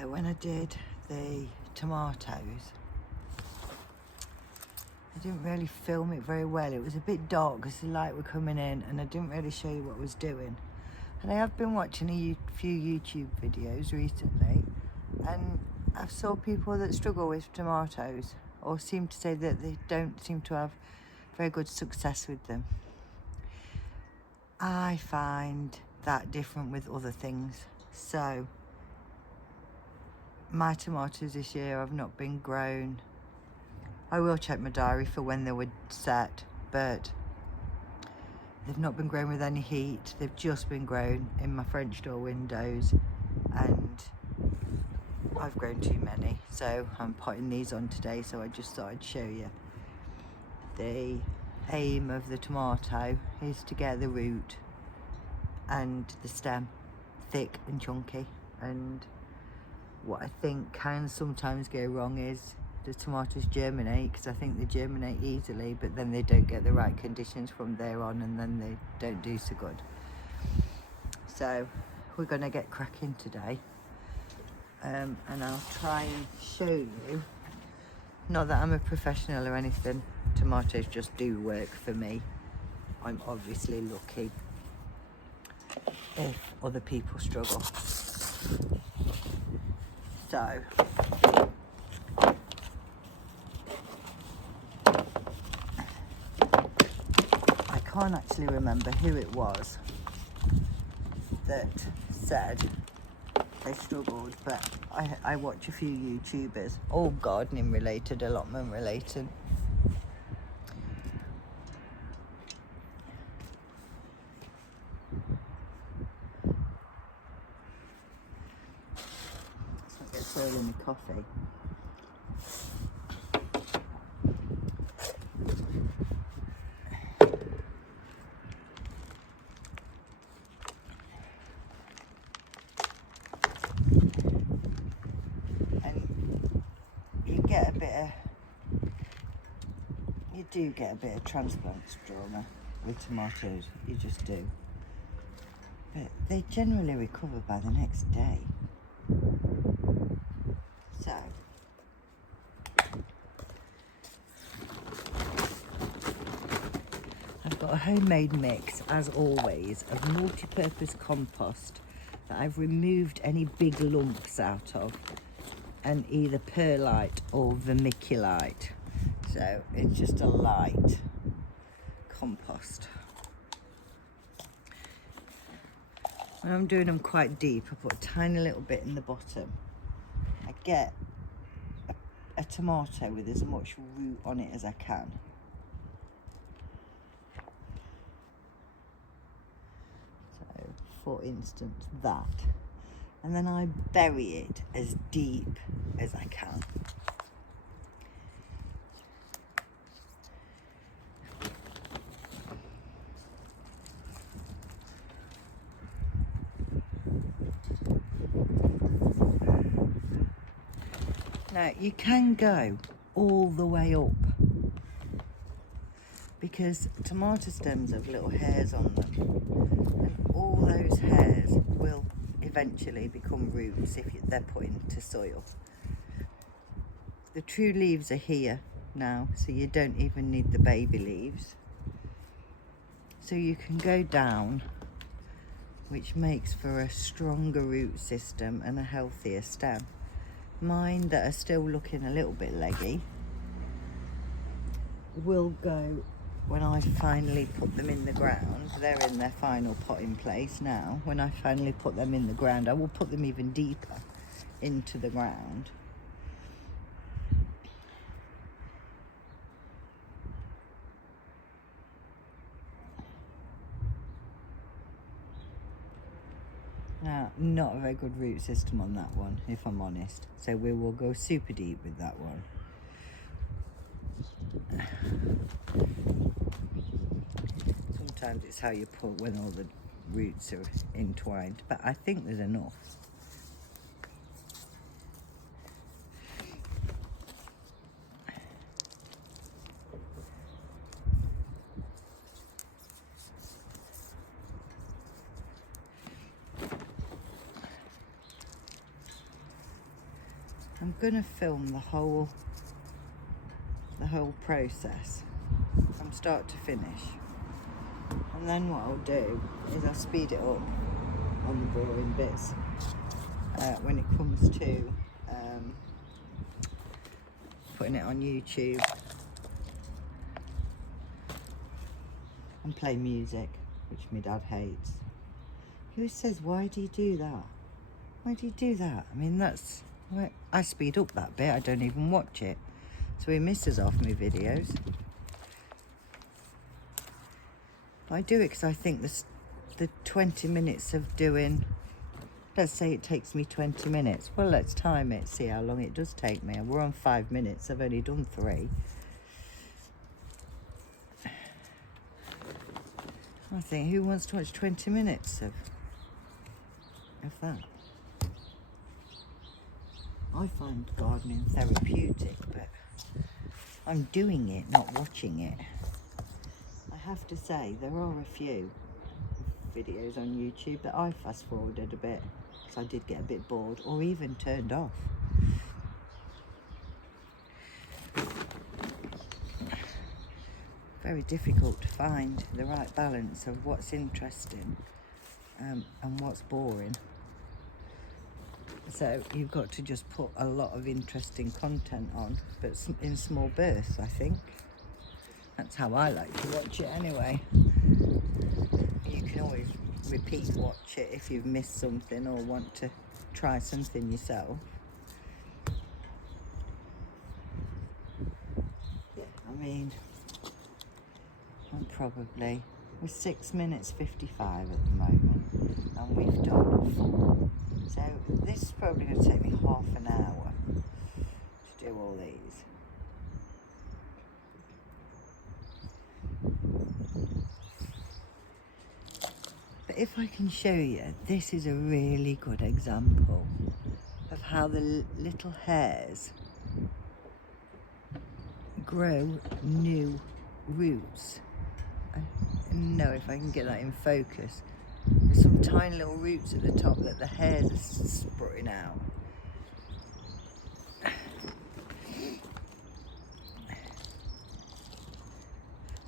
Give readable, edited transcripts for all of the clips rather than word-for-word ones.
that when I did the tomatoes, I didn't really film it very well. It was a bit dark because the light were coming in and I didn't really show you what I was doing. And I have been watching a few YouTube videos recently, and I've saw people that struggle with tomatoes or seem to say that they don't seem to have very good success with them. I find that different with other things. So my tomatoes this year have not been grown. I will check my diary for when they were set, but they've not been grown with any heat. They've just been grown in my French door windows, and I've grown too many, so I'm putting these on today. So I just thought I'd show you. The aim of the tomato is to get the root and the stem thick and chunky, and what I think can sometimes go wrong is the tomatoes germinate, because I think they germinate easily, but then they don't get the right conditions from there on, and then they don't do so good. So we're going to get cracking today, and I'll try and show you, not that I'm a professional or anything, tomatoes just do work for me. I'm obviously lucky if other people struggle. So I can't actually remember who it was that said they struggled, but I watch a few YouTubers, all gardening related, allotment related. Let's not get soil in the coffee. You do get a bit of transplant stroma with tomatoes, you just do. But they generally recover by the next day. So, I've got a homemade mix, as always, of multi-purpose compost that I've removed any big lumps out of, and either perlite or vermiculite. So it's just a light compost. When I'm doing them quite deep, I put a tiny little bit in the bottom. I get a tomato with as much root on it as I can. So, for instance, that. And then I bury it as deep as I can. Now, you can go all the way up, because tomato stems have little hairs on them, and all those hairs will eventually become roots if they're put into soil. The true leaves are here now, so you don't even need the baby leaves. So you can go down, which makes for a stronger root system and a healthier stem. Mine that are still looking a little bit leggy will go when I finally put them in the ground. They're in their final potting place now. When I finally put them in the ground, I will put them even deeper into the ground. Now, not a very good root system on that one, if I'm honest. So we will go super deep with that one. Sometimes it's how you put when all the roots are entwined, but I think there's enough. I'm gonna film the whole process from start to finish, and then what I'll do is I'll speed it up on the boring bits when it comes to putting it on YouTube and play music, which my dad hates. He always says, why do you do that? Why do you do that? I mean, that's why I speed up that bit. I don't even watch it, so he misses off my videos. But I do it because I think the 20 minutes of doing, let's say it takes me 20 minutes. Well, let's time it, see how long it does take me. We're on 5 minutes. I've only done 3. I think, who wants to watch 20 minutes of that? I find gardening therapeutic, but I'm doing it, not watching it. I have to say, there are a few videos on YouTube that I fast forwarded a bit, because I did get a bit bored, or even turned off. Very difficult to find the right balance of what's interesting and what's boring. So you've got to just put a lot of interesting content on, but in small bursts, I think. That's how I like to watch it anyway. You can always repeat watch it if you've missed something or want to try something yourself. Yeah, I mean, we're 6 minutes 55 at the moment, and we've done 4. So this is probably going to take me half an hour to do all these. But if I can show you, this is a really good example of how the little hairs grow new roots. I don't know if I can get that in focus. There's some tiny little roots at the top that the hairs are sprouting out.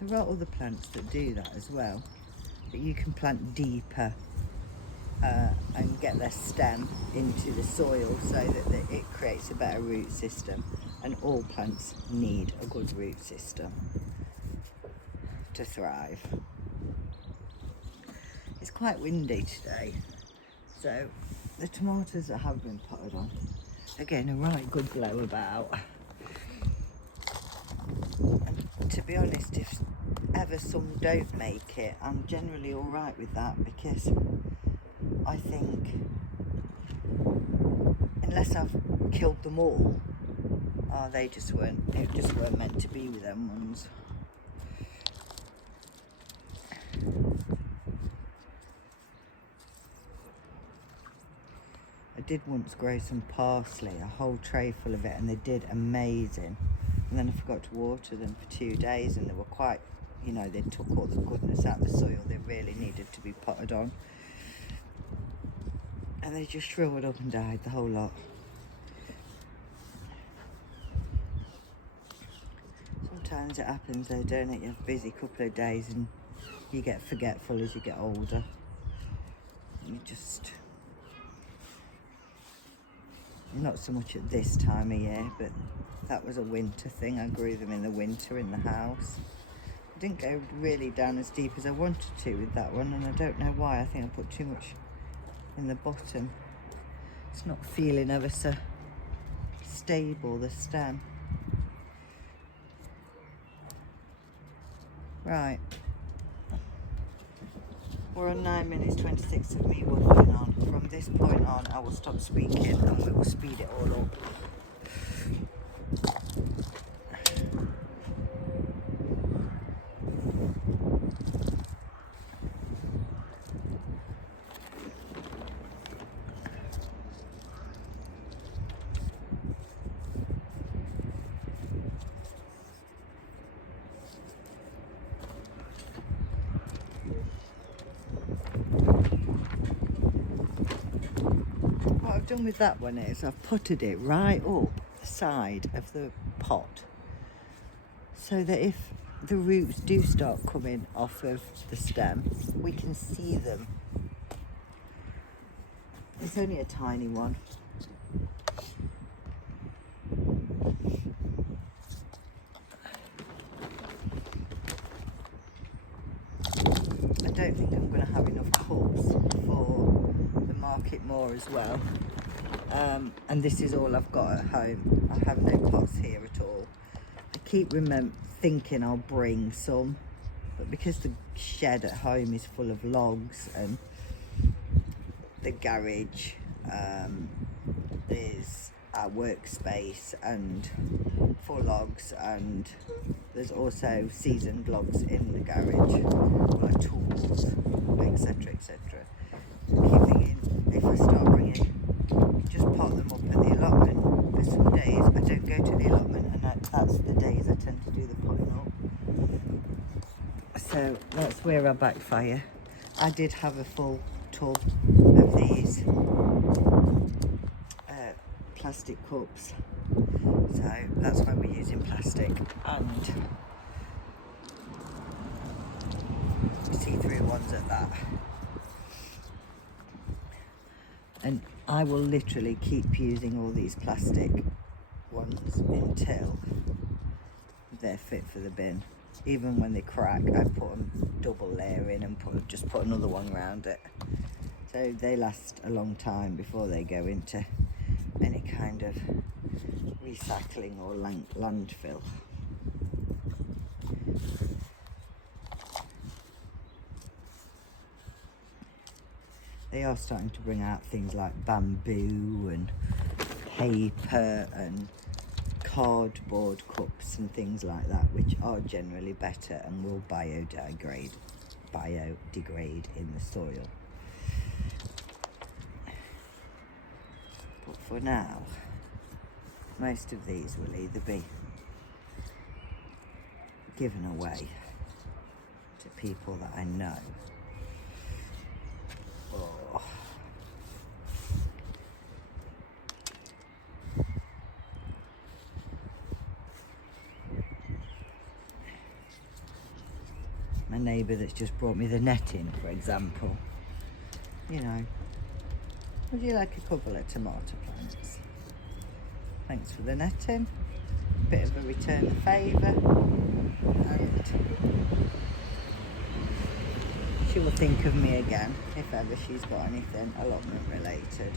There are other plants that do that as well, that you can plant deeper and get their stem into the soil so that it creates a better root system. And all plants need a good root system to thrive. It's quite windy today, so the tomatoes that have been potted on are getting a right good blow about. And to be honest, if ever some don't make it, I'm generally all right with that, because I think unless I've killed them all, it just weren't meant to be with them ones. I did once grow some parsley, a whole tray full of it, and they did amazing. And then I forgot to water them for 2 days, and they were quite, they took all the goodness out of the soil. They really needed to be potted on. And they just shriveled up and died, the whole lot. Sometimes it happens though, don't it? You have a busy couple of days and you get forgetful as you get older. Not so much at this time of year, but that was a winter thing. I grew them in the winter in the house. I didn't go really down as deep as I wanted to with that one, and I don't know why. I think I put too much in the bottom. It's not feeling ever so stable, the stem. Right. We're on 9 minutes 26 of me waffling on. From this point on, I will stop speaking and we will speed it all up. done with that one is I've potted it right up the side of the pot so that if the roots do start coming off of the stem, we can see them. It's only a tiny one. I don't think I'm going to have enough cups for the market more as well. And this is all I've got at home. I have no pots here at all. I keep thinking I'll bring some, but because the shed at home is full of logs and the garage is our workspace and for logs, and there's also seasoned logs in the garage, like tools, etc, etc. I keep thinking if I start bringing, just pot them up at the allotment, because some days I don't go to the allotment, and that's the days I tend to do the potting up. So that's where I backfire. I did have a full tub of these plastic cups, so that's why we're using plastic and see-through ones at that. And I will literally keep using all these plastic ones until they're fit for the bin. Even when they crack, I put them double layer in and just put another one around it, so they last a long time before they go into any kind of recycling or landfill. They are starting to bring out things like bamboo and paper and cardboard cups and things like that, which are generally better and will biodegrade in the soil. But for now, most of these will either be given away to people that I know, or my neighbour that's just brought me the netting, for example. You know, would you like a couple of tomato plants? Thanks for the netting. Bit of a return of favour, and she will think of me again if ever she's got anything allotment related.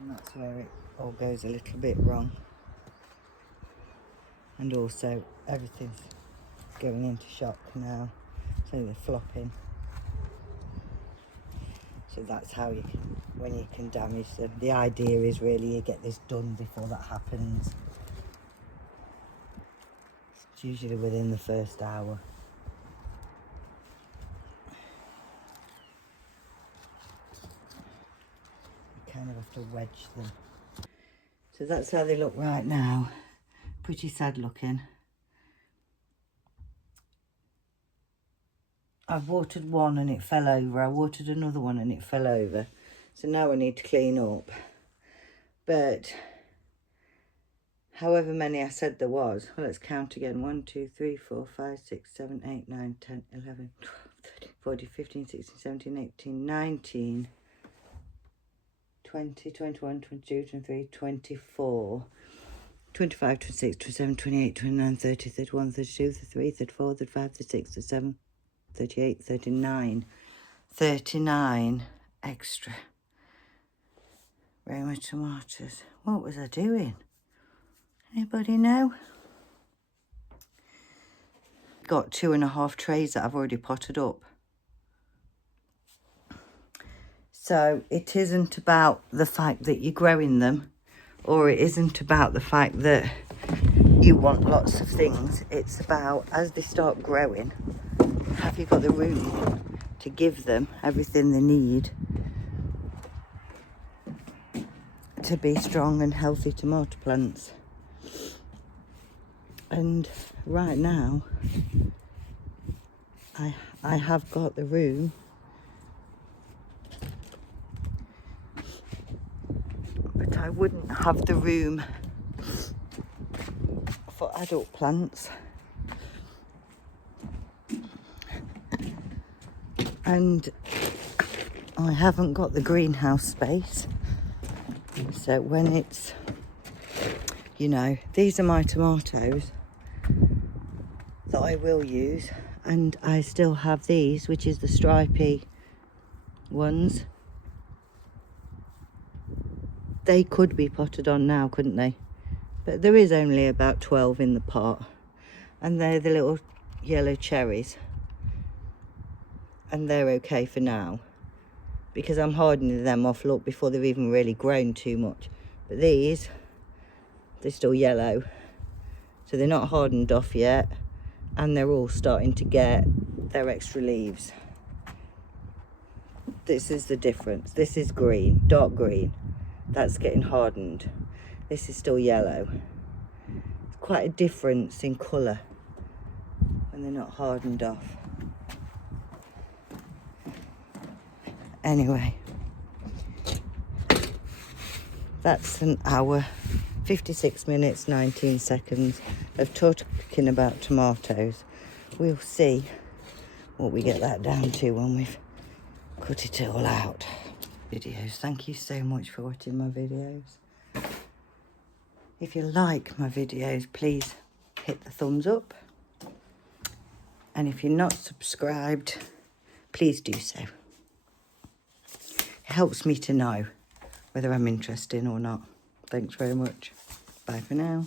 And that's where it all goes a little bit wrong. And also everything's going into shock now, so they're flopping. So that's how you can, when you can damage them. The idea is really you get this done before that happens. It's usually within the first hour. You kind of have to wedge them. So that's how they look right now. Pretty sad looking. I've watered one and it fell over. I watered another one and it fell over. So now I need to clean up. But however many I said there was, well, let's count again. 1, 2, 3, 4, 5, 6, 7, 8, 9, 10, 11, 12, 13, 14, 15, 16, 17, 18, 19, 20, 21, 22, 23, 24, 25, 26, 27, 28, 29, 30, 31, 32, 33, 34, 35, 36, 37, 38, 39, 39 extra Roma tomatoes. What was I doing? Anybody know? Got 2.5 trays that I've already potted up. So it isn't about the fact that you're growing them, or it isn't about the fact that you want lots of things. It's about, as they start growing, have you got the room to give them everything they need to be strong and healthy tomato plants? And right now, I have got the room, but I wouldn't have the room for adult plants. And I haven't got the greenhouse space. So when it's, you know, these are my tomatoes that I will use. And I still have these, which is the stripy ones. They could be potted on now, couldn't they? But there is only about 12 in the pot. And they're the little yellow cherries. And they're okay for now, because I'm hardening them off, look, before they've even really grown too much. But these, they're still yellow, so they're not hardened off yet, and they're all starting to get their extra leaves. This is the difference. This is green, dark green. That's getting hardened. This is still yellow. It's quite a difference in colour when they're not hardened off. Anyway, that's an hour, 56 minutes, 19 seconds of talking about tomatoes. We'll see what we get that down to when we've cut it all out. Videos. Thank you so much for watching my videos. If you like my videos, please hit the thumbs up. And if you're not subscribed, please do so. It helps me to know whether I'm interested or not. Thanks very much. Bye for now.